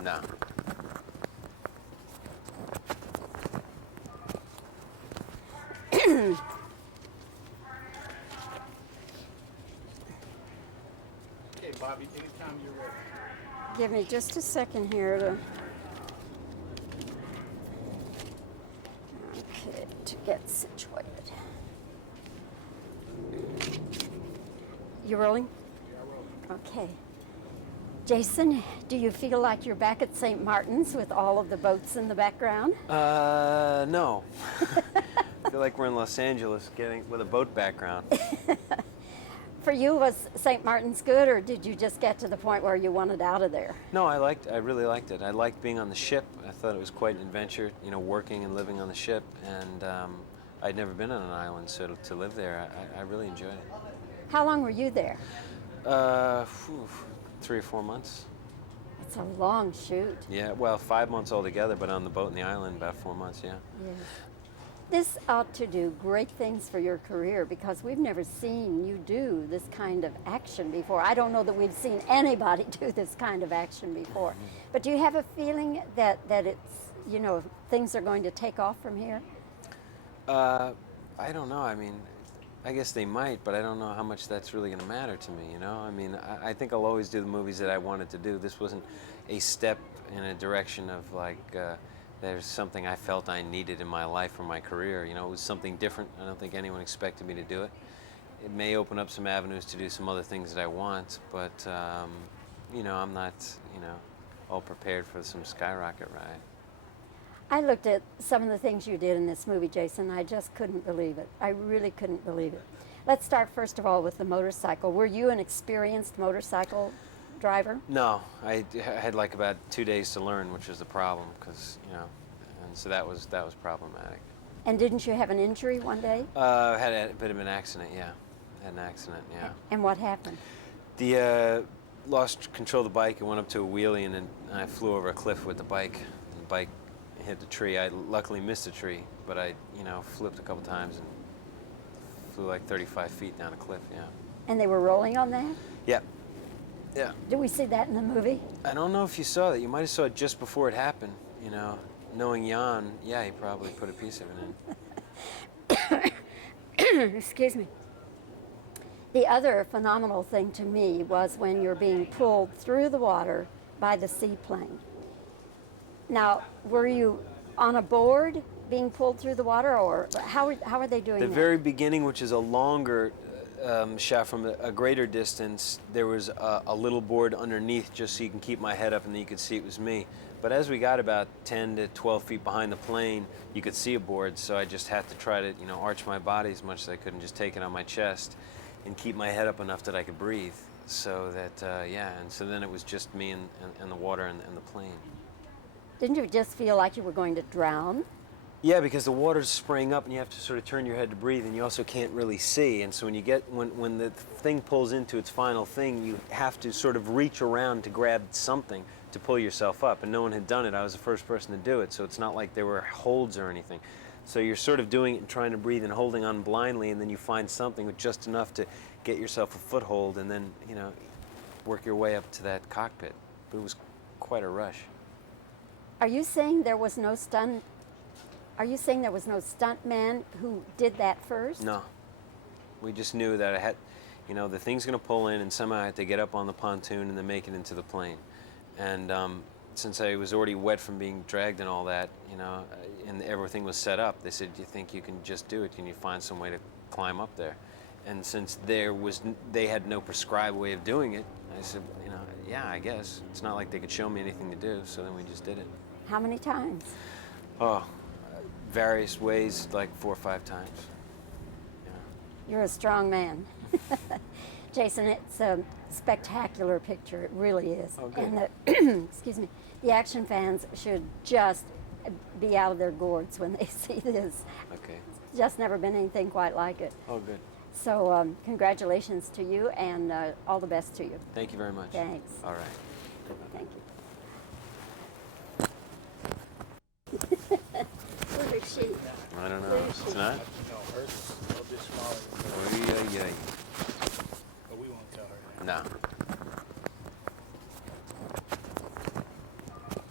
No. Okay, Bobbie, anytime you're ready. Give me just a second here to. Okay, to get situated. You rolling? Yeah, Okay. Jason, do you feel like you're back at St. Martin's with all of the boats in the background? No. I feel like we're in Los Angeles with a boat background. For you, was St. Martin's good, or did you just get to the point where you wanted out of there? No, I really liked it. I liked being on the ship. I thought it was quite an adventure, you know, working and living on the ship. And I'd never been on an island, so to live there, I really enjoyed it. How long were you there? 3 or 4 months. It's a long shoot. Yeah, well, 5 months altogether, but on the boat and the island, about 4 months, yeah. Yes. This ought to do great things for your career, because we've never seen you do this kind of action before. I don't know that we've seen anybody do this kind of action before. But do you have a feeling that it's, you know, things are going to take off from here? I don't know. I mean, I guess they might, but I don't know how much that's really going to matter to me, you know? I mean, I think I'll always do the movies that I wanted to do. This wasn't a step in a direction of, like, there's something I felt I needed in my life or my career. You know, it was something different. I don't think anyone expected me to do it. It may open up some avenues to do some other things that I want, but, you know, I'm not, you know, all prepared for some skyrocket ride. I looked at some of the things you did in this movie, Jason. I just couldn't believe it. I really couldn't believe it. Let's start first of all with the motorcycle. Were you an experienced motorcycle driver? No, I had like about 2 days to learn, which was the problem, because, you know, and so that was problematic. And didn't you have an injury one day? Had a bit of an accident, yeah. Had an accident, yeah. And what happened? Lost control of the bike and went up to a wheelie, and then I flew over a cliff with the bike. The bike hit the tree. I luckily missed the tree, but I, you know, flipped a couple times and flew like 35 feet down a cliff, yeah. And they were rolling on that? Yeah. Yeah. Did we see that in the movie? I don't know if you saw that. You might have saw it just before it happened, you know. Knowing Jan, yeah, he probably put a piece of it in. Excuse me. The other phenomenal thing to me was when you're being pulled through the water by the seaplane. Now, were you on a board being pulled through the water, or how are they doing that? The very beginning, which is a longer shot from a greater distance, there was a little board underneath just so you can keep my head up and then you could see it was me. But as we got about 10 to 12 feet behind the plane, you could see a board, so I just had to try to, you know, arch my body as much as I could and just take it on my chest and keep my head up enough that I could breathe. So that, yeah, and so then it was just me and the water and the plane. Didn't you just feel like you were going to drown? Yeah, because the water's spraying up and you have to sort of turn your head to breathe, and you also can't really see. And so when the thing pulls into its final thing, you have to sort of reach around to grab something to pull yourself up. And no one had done it. I was the first person to do it, so it's not like there were holds or anything. So you're sort of doing it and trying to breathe and holding on blindly, and then you find something with just enough to get yourself a foothold, and then, you know, work your way up to that cockpit. But it was quite a rush. Are you saying there was no stunt? Are you saying there was no stuntman who did that first? No. We just knew that I had, you know, the thing's going to pull in, and somehow I had to get up on the pontoon and then make it into the plane. And since I was already wet from being dragged and all that, you know, and everything was set up, they said, "Do you think you can just do it? Can you find some way to climb up there?" And since they had no prescribed way of doing it, I said, you know, yeah, I guess. It's not like they could show me anything to do, so then we just did it. How many times? Oh, various ways, like 4 or 5 times. Yeah. You're a strong man. Jason, it's a spectacular picture. It really is. Oh, good. And the, excuse me, the action fans should just be out of their gourds when they see this. Okay. It's just never been anything quite like it. Oh, good. So congratulations to you, and all the best to you. Thank you very much. Thanks. All right. Thank you. Where is she? I don't know. It's not? No, hers is a little bit smaller. Oh, yeah, yeah. But we won't tell her. No.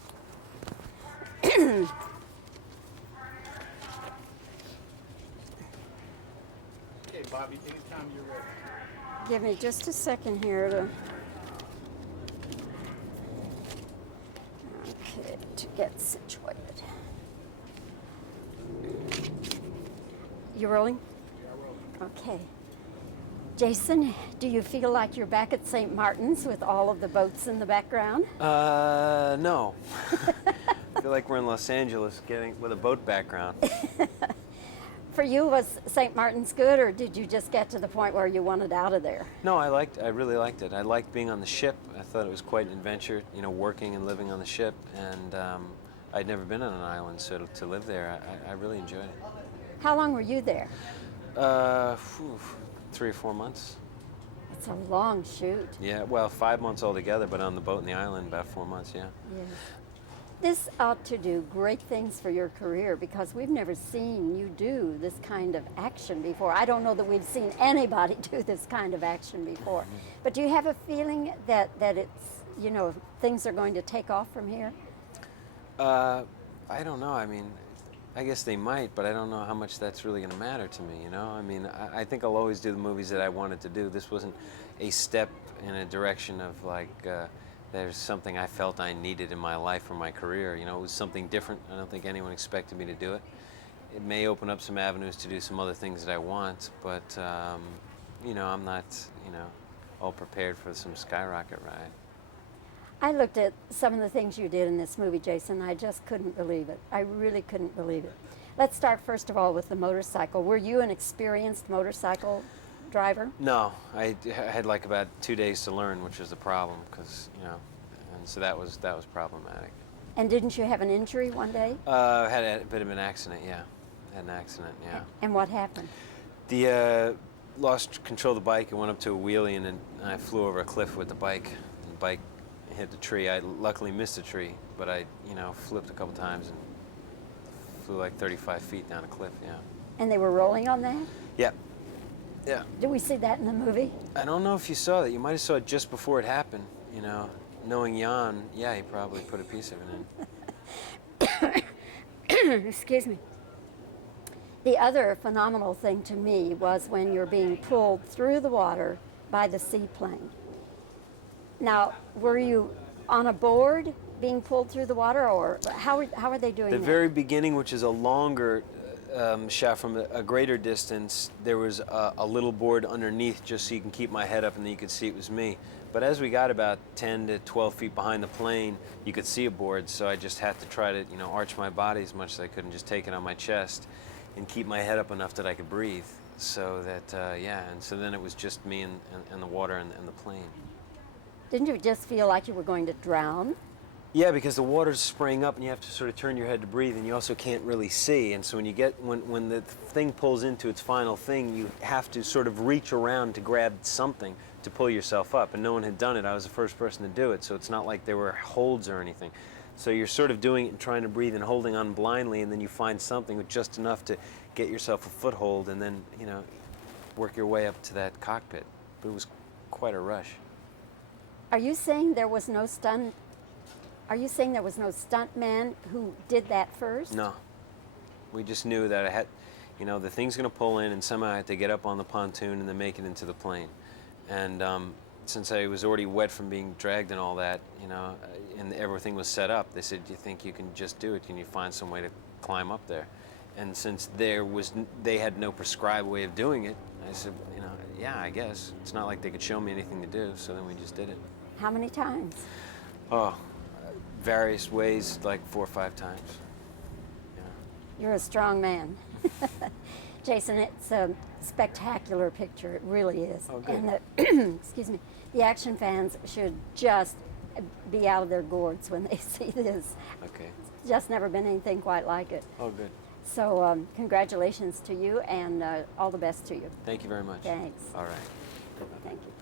Bobbie, anytime you're ready. Give me just a second here to. Okay, to get situated. You rolling? Yeah, roll. Okay. Jason, do you feel like you're back at St. Martin's with all of the boats in the background? No. I feel like we're in Los Angeles with a boat background. For you, was St. Martin's good, or did you just get to the point where you wanted out of there? No, I really liked it. I liked being on the ship. I thought it was quite an adventure, working and living on the ship. And I'd never been on an island, so to live there, I really enjoyed it. How long were you there? 3 or 4 months. It's a long shoot. Yeah, well, 5 months altogether, but on the boat and the island, about 4 months, yeah. Yes. This ought to do great things for your career because we've never seen you do this kind of action before. I don't know that we've seen anybody do this kind of action before. But do you have a feeling that it's, things are going to take off from here? I don't know. I mean, I guess they might, but I don't know how much that's really going to matter to me, I mean, I think I'll always do the movies that I wanted to do. This wasn't a step in a direction of there's something I felt I needed in my life or my career. It was something different. I don't think anyone expected me to do it. It may open up some avenues to do some other things that I want, but, I'm not, all prepared for some skyrocket ride. I looked at some of the things you did in this movie, Jason. I just couldn't believe it. I really couldn't believe it. Let's start first of all with the motorcycle. Were you an experienced motorcycle driver? No, I had about 2 days to learn, which was the problem, because and so that was problematic. And didn't you have an injury one day? Had a bit of an accident, yeah. Had an accident, yeah. And what happened? Lost control of the bike and went up to a wheelie, and then I flew over a cliff with the bike. The bike hit the tree. I luckily missed the tree, but I, flipped a couple times and flew like 35 feet down a cliff, yeah. And they were rolling on that? Yeah. Yeah. Did we see that in the movie? I don't know if you saw that. You might have saw it just before it happened, Knowing Jan, yeah, he probably put a piece of it in. Excuse me. The other phenomenal thing to me was when you're being pulled through the water by the seaplane. Now, were you on a board being pulled through the water, or how are they doing The that? very beginning, which is a longer shot from a greater distance, there was a little board underneath just so you can keep my head up and then you could see it was me. But as we got about 10 to 12 feet behind the plane, you could see a board, so I just had to try to, arch my body as much as I could and just take it on my chest and keep my head up enough that I could breathe. So that, and so then it was just me and the water and the plane. Didn't you just feel like you were going to drown? Yeah, because the water's spraying up and you have to sort of turn your head to breathe, and you also can't really see. And so when the thing pulls into its final thing, you have to sort of reach around to grab something to pull yourself up. And no one had done it. I was the first person to do it, so it's not like there were holds or anything. So you're sort of doing it and trying to breathe and holding on blindly, and then you find something with just enough to get yourself a foothold, and then work your way up to that cockpit. But it was quite a rush. Are you saying there was no stunt? Are you saying there was no stuntman who did that first? No. We just knew that I had, the thing's going to pull in, and somehow I had to get up on the pontoon and then make it into the plane. And since I was already wet from being dragged and all that, and everything was set up, they said, "Do you think you can just do it? Can you find some way to climb up there?" And since they had no prescribed way of doing it, I said, yeah, I guess. It's not like they could show me anything to do, so then we just did it. How many times? Oh, various ways, like 4 or 5 times. Yeah. You're a strong man. Jason, it's a spectacular picture. It really is. Oh, good. And the, excuse me, the action fans should just be out of their gourds when they see this. Okay. It's just never been anything quite like it. Oh, good. So congratulations to you, and all the best to you. Thank you very much. Thanks. All right. Thank you.